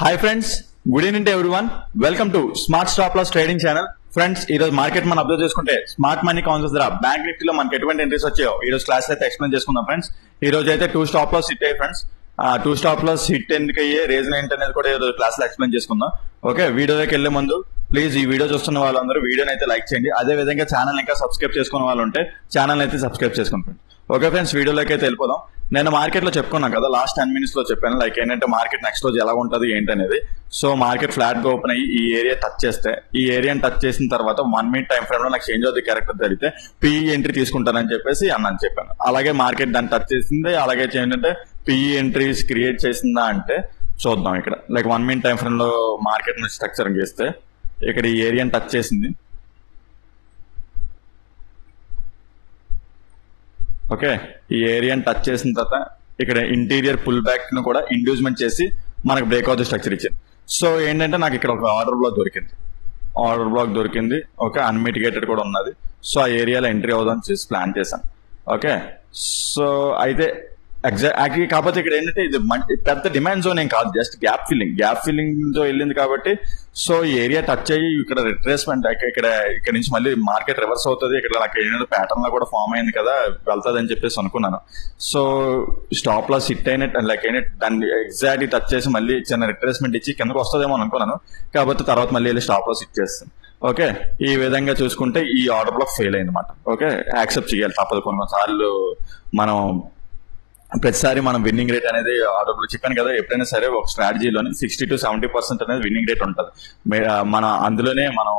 Hi friends, good evening to everyone. Welcome to smart stop loss trading channel. Friends, ఈ రోజు market మనం observe చేసుకుంటే smart money councils ద్వారా bank నిఫ్టీలో మనకి ఎటువంటి ఎంట్రీస్ వచ్చాయో ఈ రోజు క్లాస్ అయితే ఎక్స్ప్లెయిన్ చేసుకుందాం ఫ్రెండ్స్. ఈ రోజు అయితే 2 స్టాప్ లాస్ హిట్ అయ్యాయి ఫ్రెండ్స్. 2 స్టాప్ లాస్ హిట్ ఎందుకు అయ్యే రీజన్ ఏంటనేది కూడా ఈ రోజు క్లాస్ లో ఎక్స్ప్లెయిన్ చేసుకుందాం. ఓకే, వీడియోలోకి వెళ్లే ముందు ప్లీజ్ ఈ వీడియో చూస్తున్న వాళ్ళందరూ వీడియోని అయితే లైక్ చేయండి. అదే విధంగా ఛానల్ ఇంకా సబ్స్క్రైబ్ చేసుకున్న వాళ్ళు ఉంటే ఛానల్ అయితే సబ్స్క్రైబ్ చేసుకోండి ఫ్రెండ్స్. ఓకే ఫ్రెండ్స్, వీడియోలోకి అయితే వెళ్ళిపోదాం. నేను మార్కెట్ లో చెప్పుకున్నాను కదా, లాస్ట్ 10 minutes లో చెప్పాను లైక్ ఏంటంటే మార్కెట్ నెక్స్ట్ రోజు ఎలా ఉంటుంది ఏంటనేది. సో మార్కెట్ ఫ్లాట్ గా ఓపెన్ అయ్యి ఈ ఏరియా టచ్ చేస్తే, ఈ ఏరియాని టచ్ చేసిన తర్వాత 1 minute టైం ఫ్రేమ్ లో నాకు చేంజ్ అవుతుంది క్యారెక్టర్ జరిగితే పిఈ ఎంట్రీ తీసుకుంటానని చెప్పేసి అన్నాను చెప్పాను. అలాగే మార్కెట్ దాన్ని టచ్ చేసింది. అలాగే ఏంటంటే పిఈ ఎంట్రీస్ క్రియేట్ చేసిందా అంటే చూద్దాం. ఇక్కడ లైక్ 1 minute టైం ఫ్రేమ్ లో మార్కెట్ ని స్ట్రక్చర్ చేస్తే ఇక్కడ ఈ ఏరియాని టచ్ చేసింది. ఓకే, ఈ ఏరియాని టచ్ చేసిన తర్వాత ఇక్కడ ఇంటీరియర్ పుల్ బ్యాక్ ను కూడా ఇండ్యూస్మెంట్ చేసి మనకు బ్రేక్అవుట్ స్ట్రక్చర్ ఇచ్చింది. సో ఏంటంటే నాకు ఇక్కడ ఒక ఆర్డర్ బ్లాక్ దొరికింది. ఓకే, అన్మిటిగేటెడ్ కూడా ఉన్నది. సో ఆ ఏరియాలో ఎంట్రీ అవుదామని చేసి ప్లాన్ చేశాను. ఓకే, సో అయితే ఎగ్జాక్ట్ కాకపోతే ఇక్కడ ఏంటంటే ఇది పెద్ద డిమాండ్ జోన్ ఏం కాదు, జస్ట్ గ్యాప్ ఫిల్లింగ్ తో వెళ్ళింది కాబట్టి సో ఈ ఏరియా టచ్ అయ్యి ఇక్కడ రిట్రేస్మెంట్ ఇక్కడ నుంచి మళ్ళీ మార్కెట్ రివర్స్ అవుతుంది. ఇక్కడ నాకు ఏంటంటే ప్యాటర్న్ లో కూడా ఫామ్ అయింది కదా, వెళ్తుంది అని చెప్పేసి అనుకున్నాను. సో స్టాప్ లాస్ హిట్ అయినట్టు లైక్ ఏంటంటే దాన్ని ఎగ్జాక్ట్ టచ్ చేసి మళ్ళీ చిన్న రిట్రేస్మెంట్ ఇచ్చి కిందకు వస్తుందేమో అనుకున్నాను. కాకపోతే తర్వాత మళ్ళీ వెళ్ళి స్టాప్ లాస్ హిట్ చేస్తాను. ఓకే, ఈ విధంగా చూసుకుంటే ఈ ఆర్డర్ బ్లాక్ ఫెయిల్ అయింది అనమాట. ఓకే, యాక్సెప్ట్ చేయాలి, తప్పదు. కొన్నిసార్లు మనం ప్రతిసారి మనం విన్నింగ్ రేట్ అనేది ఆర్డర్ చెప్పాను కదా, ఎప్పుడైనా సరే ఒక స్ట్రాటజీలోని 60 to 70% అనేది విన్నింగ్ రేట్ ఉంటుంది. మన అందులోనే మనం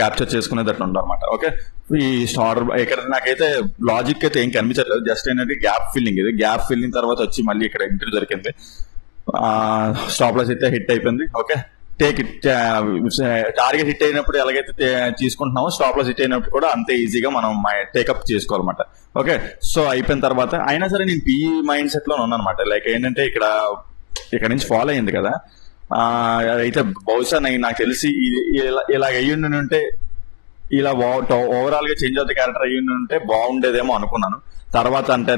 క్యాప్చర్ చేసుకునేటట్టు ఉంటుంది అనమాట. ఓకే, ఈ ఆర్డర్ ఇక్కడ నాకైతే లాజిక్ అయితే ఏం కనిపించట్లేదు. జస్ట్ ఏంటంటే గ్యాప్ ఫిల్లింగ్, ఇది గ్యాప్ ఫిల్లింగ్ తర్వాత వచ్చి మళ్ళీ ఇక్కడ ఎంట్రీ దొరికింది. స్టాప్ లాస్ అయితే హిట్ అయిపోయింది. ఓకే, టార్గెట్ హిట్ అయినప్పుడు ఎలాగైతే తీసుకుంటున్నామో స్టాప్ లాస్ హిట్ అయినప్పుడు కూడా అంతే ఈజీగా మనం టేకప్ చేసుకోవాలన్నమాట. ఓకే, సో అయిపోయిన తర్వాత అయినా సరే నేను పిఈ మైండ్ సెట్ లో ఉన్నానమాట. లైక్ ఏంటంటే ఇక్కడ నుంచి ఫాలో అయింది కదా, అయితే బహుశా నాకు తెలిసి ఇలా అయ్యుండి ఉంటే, ఇలా ఓవరాల్ గా చేంజ్ అవుతుంది క్యారెక్టర్ అయ్యుండి ఉంటే బాగుండేదేమో అనుకున్నాను. తర్వాత అంటే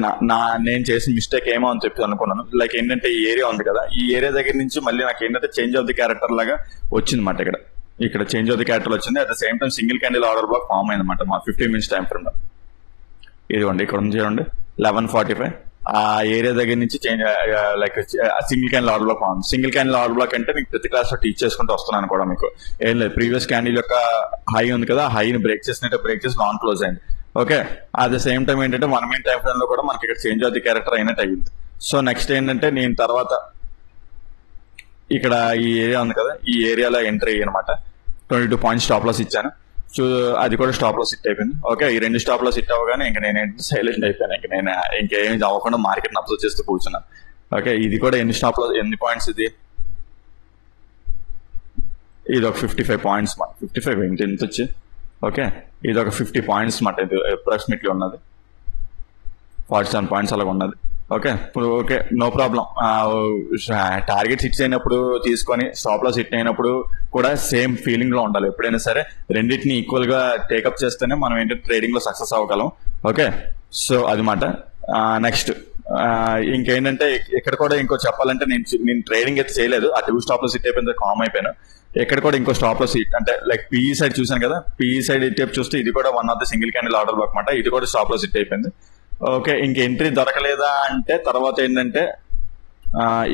నేను చేసిన మిస్టేక్ ఏమో అని చెప్పి అనుకున్నాను. లైక్ ఏంటంటే ఈ ఏరియా ఉంది కదా, ఈ ఏరియా దగ్గర నుంచి మళ్ళీ నాకు ఏంటంటే చేంజ్ ఆఫ్ ది క్యారెక్టర్ లాగా వచ్చిందన్నమాట. ఇక్కడ చేంజ్ ఆఫ్ ది క్యారెక్టర్ వచ్చింది. At the same time single candle order block form అయిందన్నమాట మా 15 minutes టైం ఫ్రేమ్ లో. ఇదిగోండి ఇక్కడ ఉంది చూడండి 11:45. ఆ ఏరియా దగ్గర నుంచి change like single candle order block form. Single candle order block అంటే మీకు ప్రతి క్లాస్ లో టీచ్ చేసుకుంటూ వస్తున్నాను కూడా. మీకు ఏం లేదు, ప్రీవియస్ క్యాండిల్ యొక్క హై ఉంది కదా, హైని బ్రేక్ చేసి నాన్ క్లోజ్ అయింది. Okay, at the same time ఏంటంటే 1 minute టైం ఫ్రేమ్ లో కూడా మనకి ఇక్కడ చేంజ్ ఆఫ్ ది క్యారెక్టర్ అయినట్టు అయ్యింది. సో నెక్స్ట్ ఏంటంటే నేను తర్వాత ఇక్కడ ఈ ఏరియా ఉంది కదా, ఈ ఏరియాలో ఎంట్రీ అనమాట. 22 points స్టాప్ లాస్ ఇచ్చాను. సో అది కూడా స్టాప్ లాస్ హిట్ అయిపోయింది. ఓకే, ఈ 2 స్టాప్ లాస్ హిట్ అవ్వగానే ఇంకా నేను సైలెంట్ అయిపోయాను. ఇంకేమి అవ్వకుండా మార్కెట్ అబ్జర్వ్ చేస్తూ కూర్చున్నాను. ఓకే, ఇది కూడా ఎన్ని పాయింట్స్ ఇది ఒక 55 points 55 ఏంటి ఎంత వచ్చి. ఓకే, ఇది ఒక 50 points మాట. ఇది అప్రాక్సిమేట్లీ ఉన్నది 47 points అలాగ ఉన్నది. ఓకే, ఇప్పుడు okay no problem. Target hit అయినప్పుడు తీసుకొని స్టాప్ లాస్ హిట్ అయినప్పుడు కూడా సేమ్ ఫీలింగ్ లో ఉండాలి. ఎప్పుడైనా సరే రెండింటిని ఈక్వల్ గా టేకప్ చేస్తేనే మనం ఏంటంటే ట్రేడింగ్ లో సక్సెస్ అవ్వగలం. ఓకే, సో అది మాట. నెక్స్ట్ ఇంకేంటంటే ఇక్కడ కూడా ఇంకో చెప్పాలంటే నేను ట్రేడింగ్ అయితే చేయలేదు. ఆ 2 స్టాప్ లాస్ హిట్ అయిపోయింది, కామ్ అయిపోయాను. ఇక్కడ కూడా ఇంకో స్టాప్ లాస్ హిట్ అంటే లైక్ పిఈ సైడ్ చూసాను కదా, పిఈ సైడ్ హిట్ చూస్తే ఇది కూడా one of the single candle order black మాట. ఇది కూడా స్టాప్ లాస్ హిట్ అయిపోయింది. ఓకే, ఇంక ఎంట్రీ దొరకలేదా అంటే తర్వాత ఏంటంటే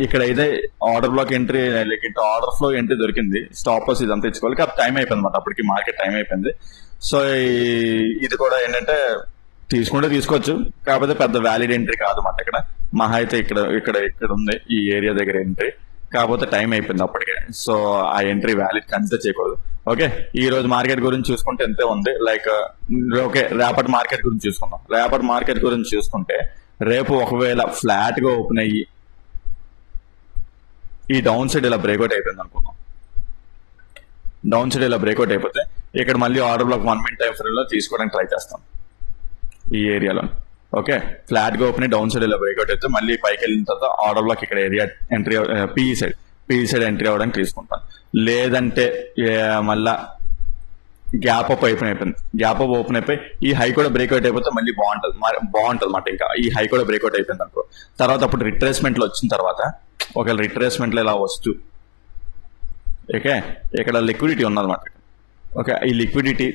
ఇక్కడ అయితే ఆర్డర్ బ్లాక్ ఎంట్రీ లైక్ ఇటు ఆర్డర్ ఫ్లో ఎంట్రీ దొరికింది. స్టాప్ లాస్ ఇదంతా తెచ్చుకోవాలి కాబట్టి టైం అయిపోయింది అనమాట. అప్పటికి మార్కెట్ టైం అయిపోయింది. సో ఇది కూడా ఏంటంటే తీసుకుంటే తీసుకోవచ్చు, కాకపోతే పెద్ద వ్యాలిడ్ ఎంట్రీ కాదు అన్నమాట. ఇక్కడ మహా అయితే ఇక్కడ ఉంది ఈ ఏరియా దగ్గర ఎంట్రీ, కాకపోతే టైం అయిపోయింది అప్పటికే. సో ఆ ఎంట్రీ వ్యాలిడ్ కన్సిడర్ చేయకూడదు. ఓకే, ఈ రోజు మార్కెట్ గురించి చూసుకుంటే ఎంతే ఉంది. లైక్ ఓకే, రేపటి మార్కెట్ గురించి చూసుకుందాం. రేపటి మార్కెట్ గురించి చూసుకుంటే రేపు ఒకవేళ ఫ్లాట్ గా ఓపెన్ అయ్యి ఈ డౌన్ సైడ్ ఇలా బ్రేక్అవుట్ అయిపోయింది అనుకుందాం. డౌన్ సైడ్ ఇలా బ్రేక్అవుట్ అయిపోతే ఇక్కడ మళ్ళీ order black 1 minute time frame లో తీసుకోవడానికి ట్రై చేస్తాం ఈ ఏరియాలో. ఓకే, ఫ్లాట్ గా ఓపెన్ డౌన్ సైడ్ ఇలా బ్రేక్అవుట్ అయితే మళ్ళీ పైకి వెళ్ళిన తర్వాత ఆర్డర్ బ్లాక్ ఇక్కడ area entry PE side entry అవ్వడానికి తీసుకుంటాను. లేదంటే మళ్ళా గ్యాప్ అప్ అయిపోయింది. గ్యాప్ అప్ ఓపెన్ అయిపోయి ఈ హై కూడా బ్రేక్అవుట్ అయిపోతే మళ్ళీ బాగుంటుంది అన్నమాట. ఇంకా ఈ హై కూడా బ్రేక్అవుట్ అయిపోయింది అనుకో, తర్వాత అప్పుడు రిట్రేస్మెంట్ లో వచ్చిన తర్వాత ఒకవేళ రిట్రేస్మెంట్ లో ఇలా వస్తూ ఓకే, ఇక్కడ లిక్విడిటీ ఉన్నదన్నమాట. ఓకే, ఈ లిక్విడిటీ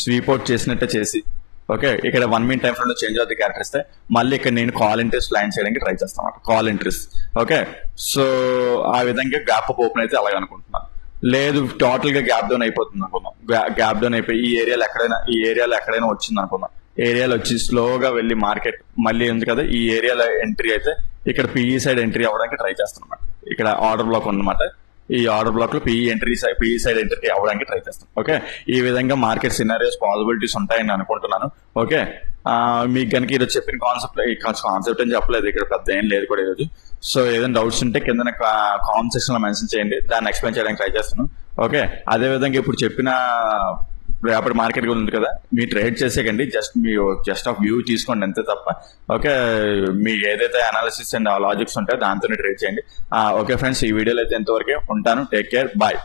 స్వీప్ అవుట్ చేసినట్టే చేసి, ఓకే, ఇక్కడ 1 minute టైం ఫ్రేమ్ లో చేంజ్ అవుతుంది క్యారెక్టర్ ఇస్తే మళ్ళీ ఇక్కడ నేను కాల్ ఎంట్రీస్ ప్లాన్ చేయడానికి ట్రై చేస్తాను, కాల్ ఎంట్రీస్. ఓకే, సో ఆ విధంగా గ్యాప్ అప్ ఓపెన్ అయితే అలాగే అనుకుంటున్నాను. లేదు టోటల్ గా గ్యాప్ డౌన్ అయిపోతుంది అనుకుందాం, గ్యాప్ డౌన్ అయిపోయి ఈ ఏరియాలో ఎక్కడైనా వచ్చింది అనుకుందాం, ఏరియాలో వచ్చి స్లోగా వెళ్ళి మార్కెట్ మళ్ళీ ఉంది కదా, ఈ ఏరియాలో ఎంట్రీ అయితే ఇక్కడ పిఈ సైడ్ ఎంట్రీ అవ్వడానికి ట్రై చేస్తాను అనమాట. ఇక్కడ ఆర్డర్ బ్లాక్ ఉందన్నమాట, ఈ ఆర్డర్ బ్లాక్ లో పిఈ సైడ్ ఎంట్రీ అవ్వడానికి ట్రై చేస్తాం. ఓకే, ఈ విధంగా మార్కెట్ సినారియోస్ పాసిబిలిటీస్ ఉంటాయని అనుకుంటున్నాను. ఓకే, మీకు కనుక ఈరోజు చెప్పిన కాన్సెప్ట్ అని చెప్పలేదు, ఇక్కడ పెద్ద ఏం లేదు కూడా ఈరోజు. సో ఏదైనా డౌట్స్ ఉంటే కింద కామెంట్ సెక్షన్ లో మెన్షన్ చేయండి, దాన్ని ఎక్స్ప్లెయిన్ చేయడానికి ట్రై చేస్తాను. ఓకే, అదే విధంగా ఇప్పుడు చెప్పిన రేపటి మార్కెట్ కూడా ఉంది కదా, మీరు ట్రేడ్ చేసేకండి, జస్ట్ ఆఫ్ వ్యూ తీసుకోండి అంతే తప్ప. ఓకే, మీ ఏదైతే అనాలిసిస్ అండ్ లాజిక్స్ ఉంటాయో దాంతోనే ట్రేడ్ చేయండి. ఓకే ఫ్రెండ్స్, ఈ వీడియోలో అయితే ఎంతవరకే ఉంటాను. Take care, bye.